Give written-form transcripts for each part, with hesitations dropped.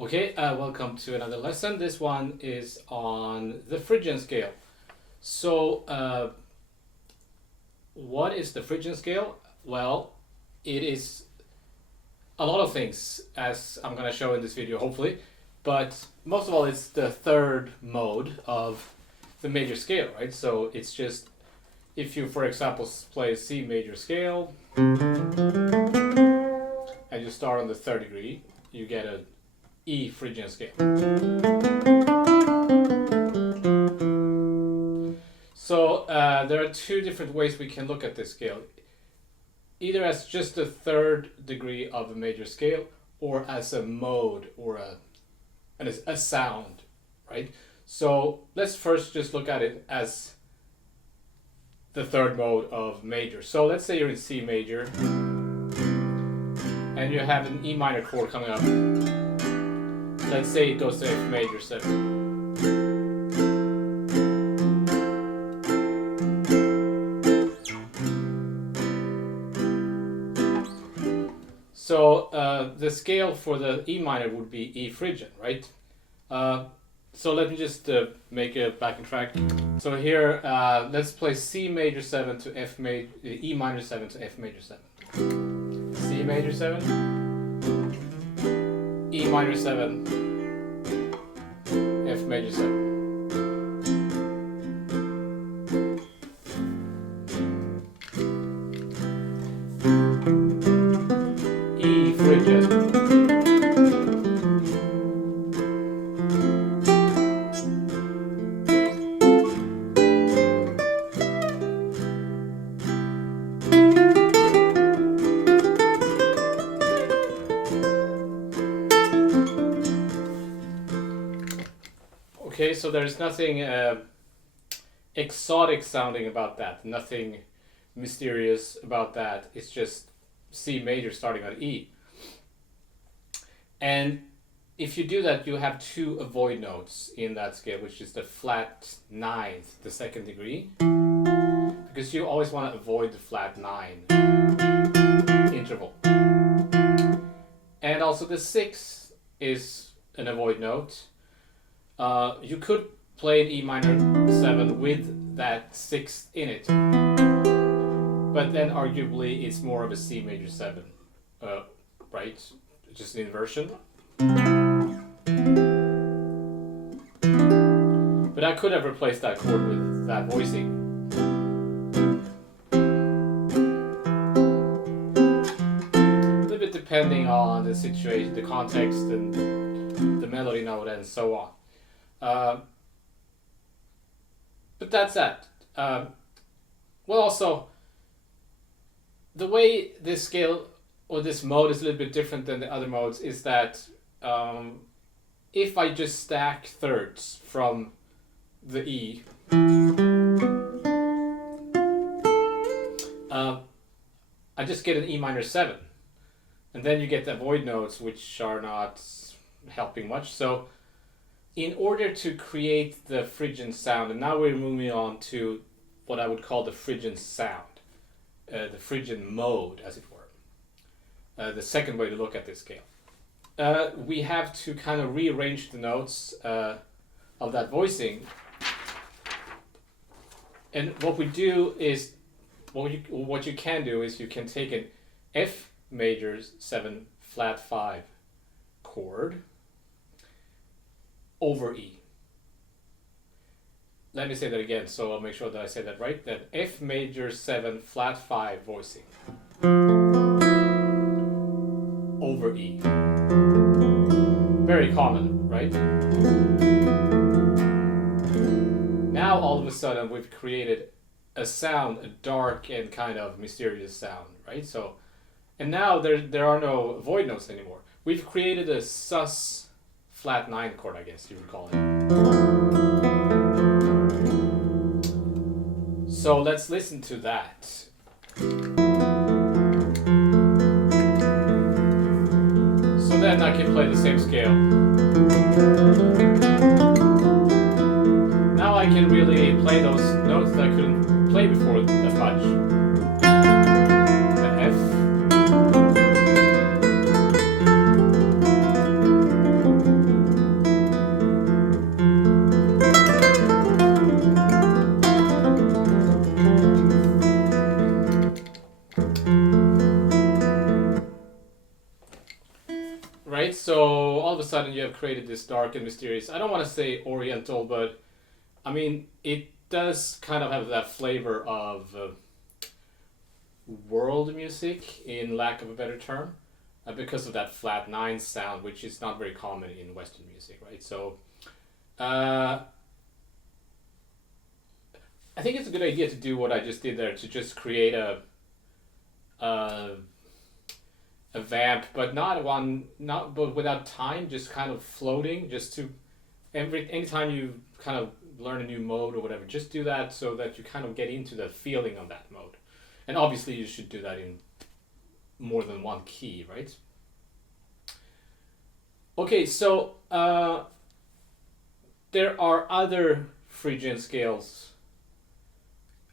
Okay, welcome to another lesson. This one is on the Phrygian scale. So, what is the Phrygian scale? Well, it is a lot of things, as I'm going to show in this video, hopefully. But most of all, it's the third mode of the major scale, right? So it's just, if you, for example, play a C major scale, and you start on the third degree, you get a E Phrygian scale. So there are two different ways we can look at this scale. Either as just the third degree of a major scale, or as a mode or a sound, right? So let's first just look at it as the third mode of major. So let's say you're in C major, and you have an E minor chord coming up. Let's say it goes to F major 7. So the scale for the E minor would be E Phrygian, right? So let me just make a backing track. So here, let's play C major 7 to F major, E minor 7 to F major 7. C major 7, E minor 7, F major 7. E Phrygian. Okay, so there's nothing exotic sounding about that, nothing mysterious about that. It's just C major starting on E. And if you do that, you have two avoid notes in that scale, which is the flat ninth, the second degree, because you always want to avoid the flat 9 interval. And also the sixth is an avoid note. You could play an E minor 7 with that sixth in it, but then arguably it's more of a C major 7, right? Just an inversion. But I could have replaced that chord with that voicing. A little bit depending on the situation, the context, and the melody note, and so on. But that's that. Well, also, the way this scale or this mode is a little bit different than the other modes is that if I just stack thirds from the E, I just get an E minor 7. And then you get the avoid notes, which are not helping much. So in order to create the Phrygian sound, and now we're moving on to what I would call the Phrygian sound, the Phrygian mode, as it were, the second way to look at this scale. We have to kind of rearrange the notes of that voicing. And what we do is, what you can do is you can take an F major 7 flat 5 chord over E. Let me say that again, so I'll make sure that I say that right. That F major 7 flat 5 voicing over E. Very common, right? Now all of a sudden we've created a sound, a dark and kind of mysterious sound, right? So, and now there are no void notes anymore. We've created a sus flat 9 chord, I guess you would call it. So let's listen to that. So then I can play the same scale. Now I can really play those notes that I couldn't play before that much. The F. Right, so all of a sudden you have created this dark and mysterious, I don't want to say oriental, but I mean, it does kind of have that flavor of world music, in lack of a better term, because of that flat 9 sound, which is not very common in Western music, right? So, I think it's a good idea to do what I just did there, to just create a vamp, but but without time, just kind of floating, just to anytime you kind of learn a new mode or whatever, just do that so that you kind of get into the feeling of that mode. And obviously you should do that in more than one key, right? Okay, so there are other Phrygian scales,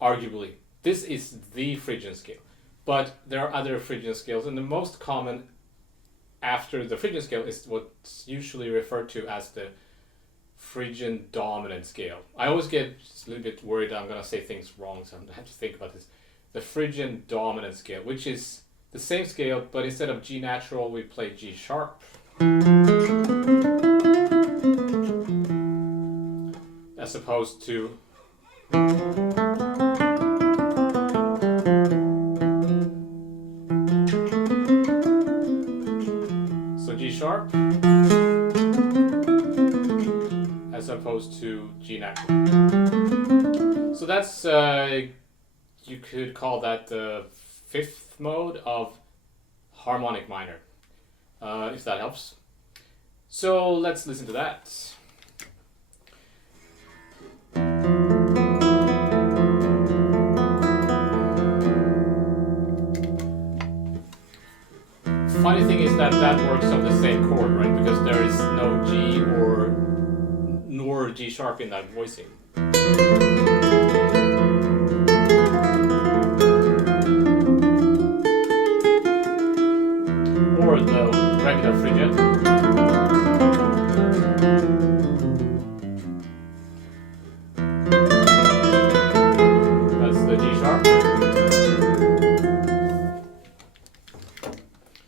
arguably. This is the Phrygian scale. But there are other Phrygian scales, and the most common after the Phrygian scale is what's usually referred to as the Phrygian dominant scale. I always get a little bit worried I'm going to say things wrong, so I have to think about this. The Phrygian dominant scale, which is the same scale, but instead of G natural, we play G sharp. As opposed to G sharp as opposed to G natural. So that's you could call that the 5th mode of harmonic minor, if that helps. So let's listen to that. Funny thing is that works on the same chord, right? Because there is no G nor G sharp in that voicing. Or the regular Phrygian. That's the G sharp.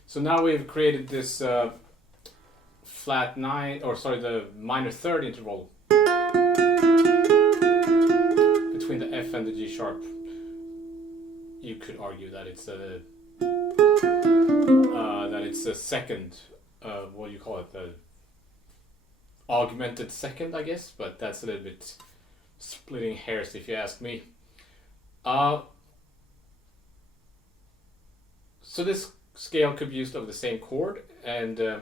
So now we've created this flat 9, or sorry, the minor third interval between the F and the G sharp. You could argue that it's a second, what do you call it, the augmented second, I guess, but that's a little bit splitting hairs if you ask me. So this scale could be used over the same chord, and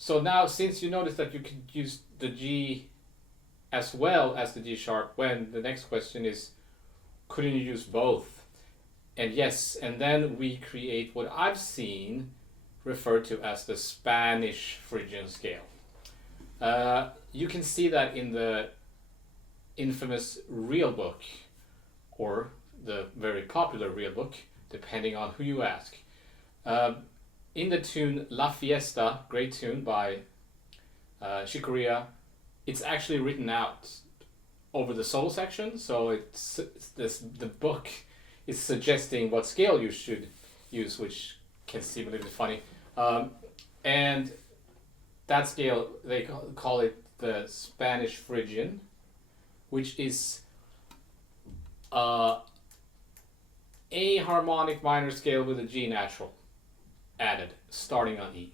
so now, since you notice that you could use the G as well as the G sharp, when the next question is, couldn't you use both? And yes, and then we create what I've seen referred to as the Spanish Phrygian scale. You can see that in the infamous real book, or the very popular real book, depending on who you ask. In the tune La Fiesta, great tune by Chicoria, it's actually written out over the solo section, so the book is suggesting what scale you should use, which can seem a little bit funny. And that scale, they call it the Spanish Phrygian, which is a harmonic minor scale with a G natural added, starting on E.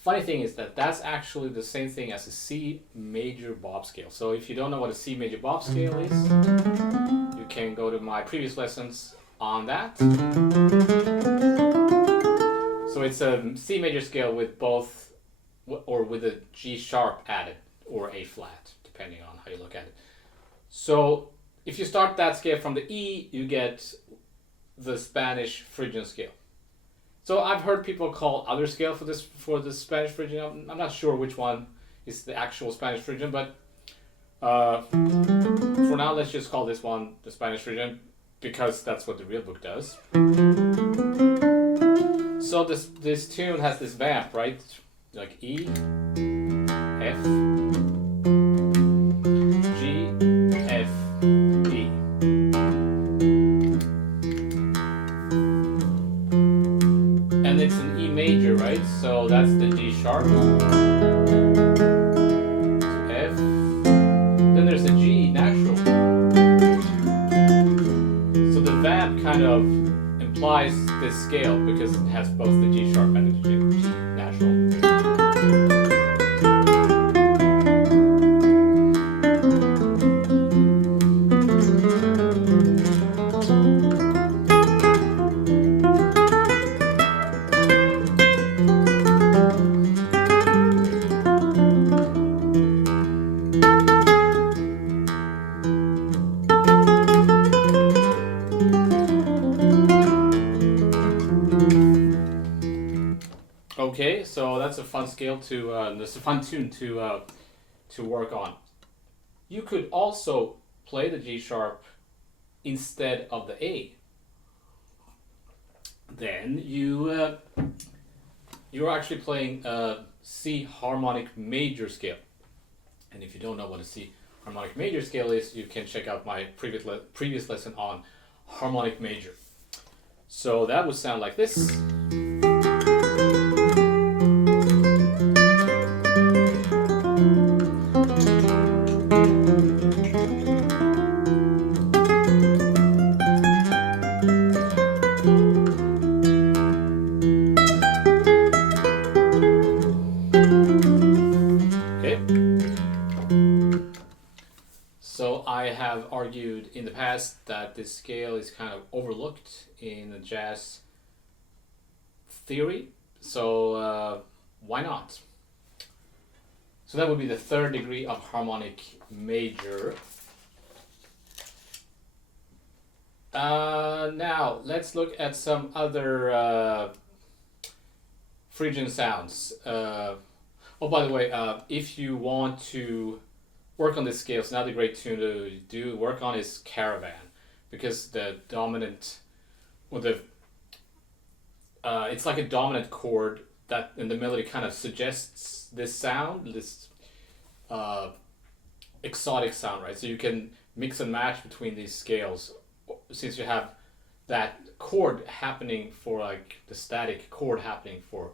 funny thing is that that's actually the same thing as a C major bob scale. So if you don't know what a C major bob scale is, you can go to my previous lessons on that. So it's a C major scale with both, or with a G sharp added, or A flat, depending on how you look at it. So if you start that scale from the E, you get the Spanish Phrygian scale. So I've heard people call other scale for the Spanish Phrygian. I'm not sure which one is the actual Spanish Phrygian, but for now let's just call this one the Spanish Phrygian, because that's what the real book does. So this tune has this vamp, right? Like E, F, G, F, E. And it's an E major, right? So that's the G sharp. F. Then there's a G natural. So the vamp kind of implies this scale because it has both the G sharp and the G natural. Okay, so that's a fun scale that's a fun tune to work on. You could also play the G sharp instead of the A. Then you're actually playing a C harmonic major scale. And if you don't know what a C harmonic major scale is, you can check out my previous lesson on harmonic major. So that would sound like this. So I have argued in the past that this scale is kind of overlooked in the jazz theory. So why not? So that would be the third degree of harmonic major. Now let's look at some other Phrygian sounds. Oh, by the way, if you want to work on this scale, so another great tune to do work on is Caravan, because the dominant, or the it's like a dominant chord that in the melody kind of suggests this sound, this exotic sound, right? So you can mix and match between these scales, since you have that chord happening for, like, the static chord happening for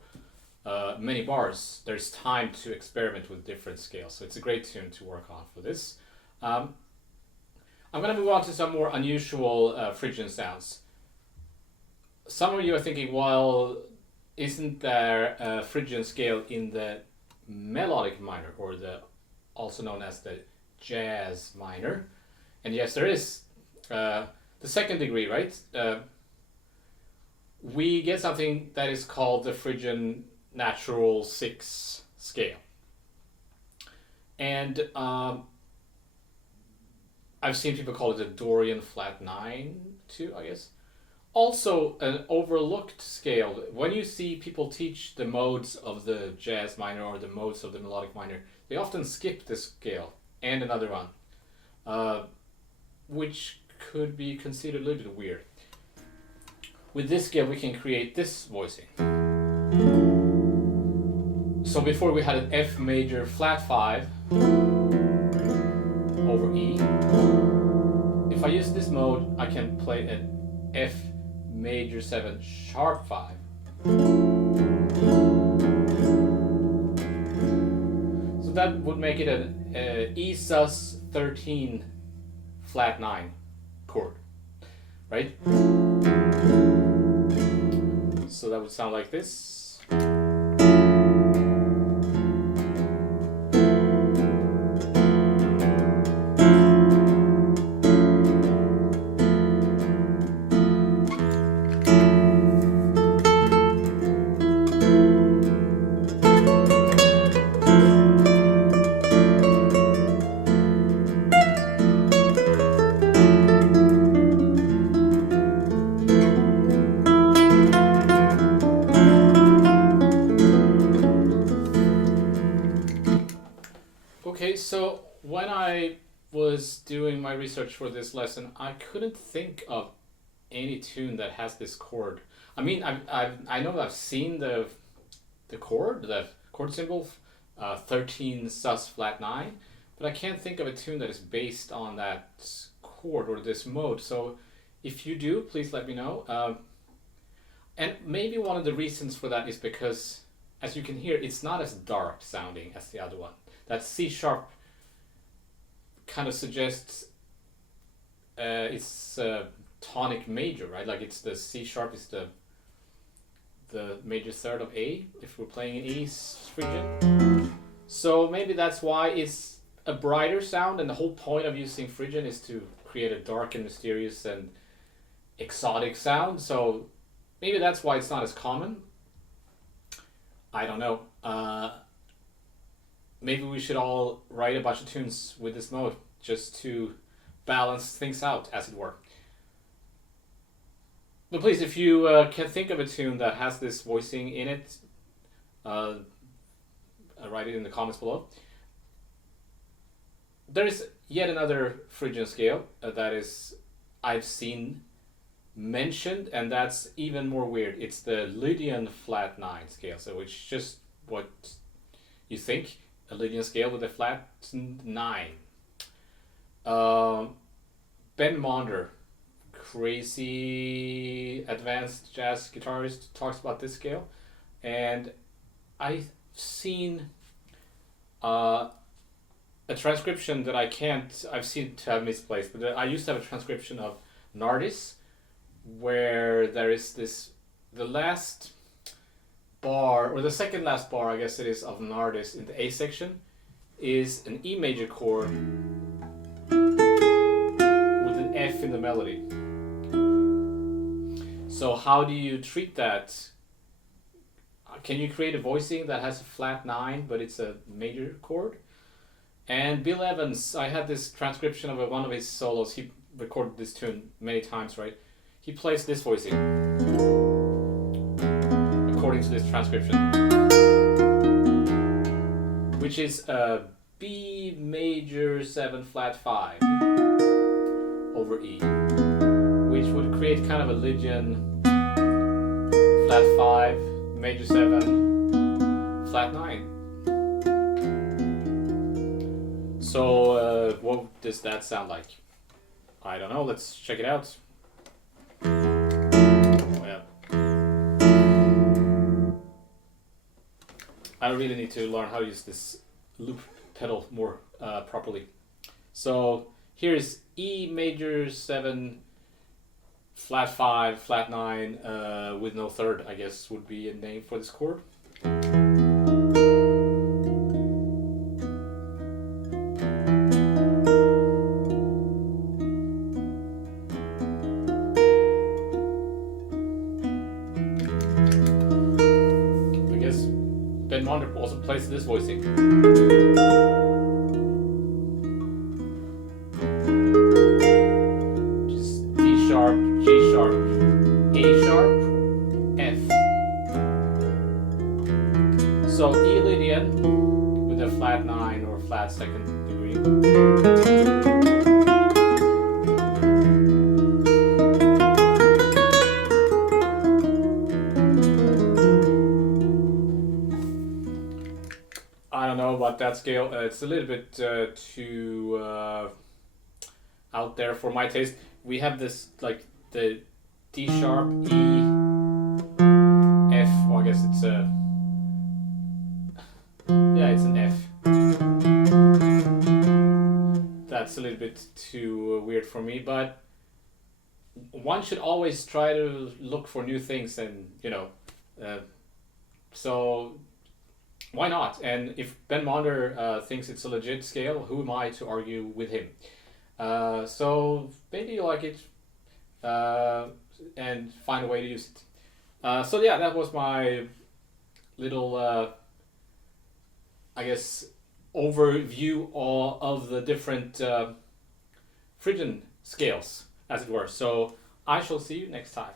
many bars. There's time to experiment with different scales, so it's a great tune to work on for this. I'm going to move on to some more unusual Phrygian sounds. Some of you are thinking, well, isn't there a Phrygian scale in the melodic minor, or the also known as the jazz minor? And yes, there is. The second degree, right? We get something that is called the Phrygian natural 6 scale. And I've seen people call it a Dorian flat 9 too, I guess. Also an overlooked scale. When you see people teach the modes of the jazz minor or the modes of the melodic minor, they often skip this scale and another one, which could be considered a little bit weird. With this scale we can create this voicing. So before we had an F major flat 5 over E. If I use this mode, I can play an F major 7 sharp 5. So that would make it an E sus 13 flat 9 chord, right? So that would sound like this. so when I was doing my research for this lesson, I couldn't think of any tune that has this chord. I mean, I know I've seen the chord symbol, 13 sus flat 9, but I can't think of a tune that is based on that chord or this mode. So if you do, please let me know. And maybe one of the reasons for that is because, as you can hear, it's not as dark sounding as the other one. That C sharp kind of suggests it's tonic major, right? Like it's the C sharp is the major third of A if we're playing in E Phrygian. So maybe that's why it's a brighter sound, and the whole point of using Phrygian is to create a dark and mysterious and exotic sound. So maybe that's why it's not as common. I don't know. Maybe we should all write a bunch of tunes with this mode just to balance things out, as it were. But please, if you can think of a tune that has this voicing in it, write it in the comments below. There is yet another Phrygian scale that is I've seen mentioned, and that's even more weird. It's the Lydian flat 9 scale, so it's just what you think, a Lydian scale with a flat 9. Ben Monder, crazy advanced jazz guitarist, talks about this scale, and I've seen a transcription that I've seen to have misplaced, but I used to have a transcription of Nardis, where there is the last bar, or the second last bar, I guess it is, of Nardis in the A section is an E major chord with an F in the melody. So how do you treat that? Can you create a voicing that has a flat 9 but it's a major chord? And Bill Evans, I had this transcription of one of his solos. He recorded this tune many times, right? He plays this voicing according to this transcription, which is a B major 7 flat 5 over E, which would create kind of a Lydian flat 5 major 7 flat 9. So what does that sound like? I don't know, let's check it out. Well, I really need to learn how to use this loop pedal more properly. So here's E major 7 flat 5 flat 9 with no third, I guess would be a name for this chord. Ben Monder also plays this voicing. Just D sharp, G sharp, A sharp, F. So E Lydian with a flat 9 or flat 2nd degree. I don't know about that scale. It's a little bit too out there for my taste. We have this, like the D sharp, E, F. Well, I guess it's a it's an F. That's a little bit too weird for me, but one should always try to look for new things, and so. Why not? And if Ben Monder thinks it's a legit scale, who am I to argue with him? So maybe you like it and find a way to use it. So yeah, that was my little, I guess, overview of the different Phrygian scales, as it were. So I shall see you next time.